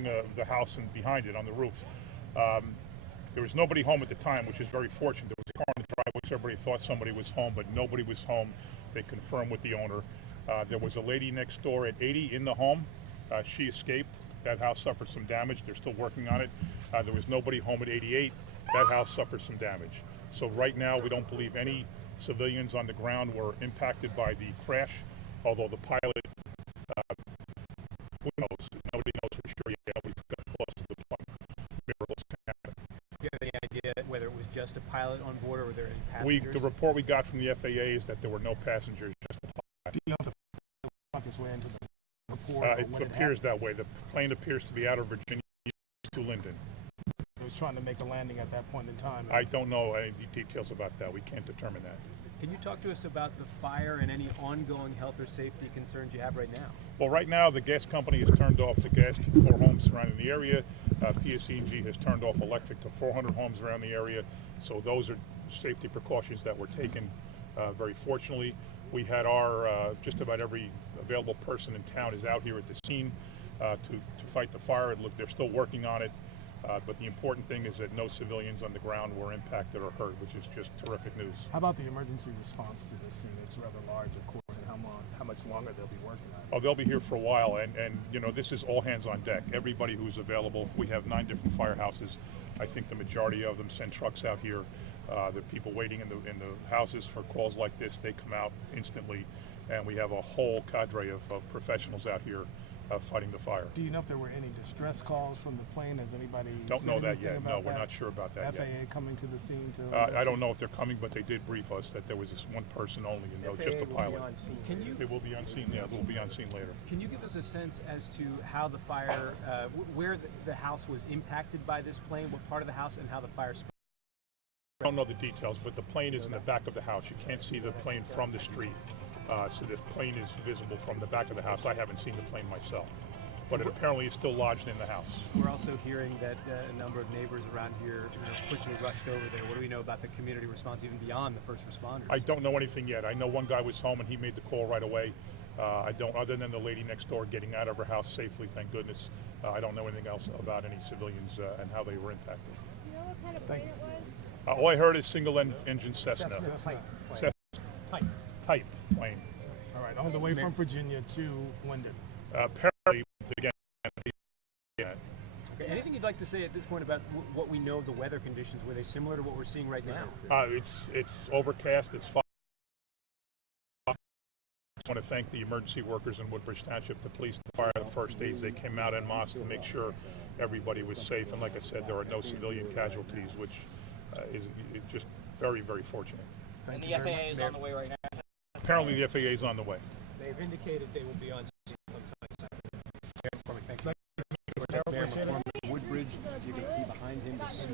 the house and behind it on the roof. There was nobody home at the time, which is very fortunate. There was a car in the driveway, so everybody thought somebody was home, but nobody was home. They confirmed with the owner. There was a lady next door at 80 in the home. She escaped. That house suffered some damage. They're still working on it. There was nobody home at 88. That house suffered some damage. So right now, we don't believe any civilians on the ground were impacted by the crash, although the pilot, who knows? Nobody knows for sure yet. Nobody's got close to the plane. Miracles can happen. Do you have any idea whether it was just a pilot on board or were there any passengers? The report we got from the FAA is that there were no passengers, just a pilot. Do you know if the plane this way into the report? It appears that way. The plane appears to be out of Virginia to Linden. It was trying to make a landing at that point in time. I don't know any details about that. We can't determine that. Can you talk to us about the fire and any ongoing health or safety concerns you have right now? Well, right now the gas company has turned off the gas to 4 homes surrounding the area. PSE&G has turned off electric to 400 homes around the area. So those are safety precautions that were taken. Very fortunately, we had our just about every available person in town is out here at the scene to fight the fire. Look, they're still working on it. But the important thing is that no civilians on the ground were impacted or hurt, which is just terrific news. How about the emergency response to this scene? It's rather large, of course, and how much longer they'll be working on it? Oh, they'll be here for a while, and you know, this is all hands on deck. Everybody who's available. We have 9 different firehouses. I think the majority of them send trucks out here. The people waiting in the houses for calls like this, they come out instantly, and we have a whole cadre of professionals out here fighting the fire. Do you know if there were any distress calls from the plane? Has anybody don't know that yet. No, we're that? not sure about that FAA yet. coming to the scene to I don't know if they're coming, but they did brief us that there was this one person only, and no, just a pilot. It will be on scene. Yeah, it will be on scene later. Can you give us a sense as to how the fire, where the house was impacted by this plane, what part of the house, and how the fire spread? I don't know the details, but the plane is in the back of the house. You can't see the plane from the street. So the plane is visible from the back of the house. I haven't seen the plane myself, but it apparently is still lodged in the house. We're also hearing that a number of neighbors around here quickly rushed over there. What do we know about the community response, even beyond the first responders? I don't know anything yet. I know one guy was home and he made the call right away. I don't, other than the lady next door getting out of her house safely, thank goodness. I don't know anything else about any civilians and how they were impacted. You know what kind of plane it was? All I heard is single-engine Cessna. Type plane. all right, on the way from Virginia to Linden? Apparently, again, Okay. Anything you'd like to say at this point about what we know of the weather conditions? Were they similar to what we're seeing right now? it's overcast. It's fine. I want to thank the emergency workers in Woodbridge Township, the police, the fire, the first aids. They came out en masse to make sure everybody was safe. And like I said, there are no civilian casualties, which is just very, very fortunate. And the FAA is on the way right now. Apparently, the FAA is on the way. They've indicated they will be on scene sometime. Mayor McCormac, Woodbridge, you can see behind him the smoke.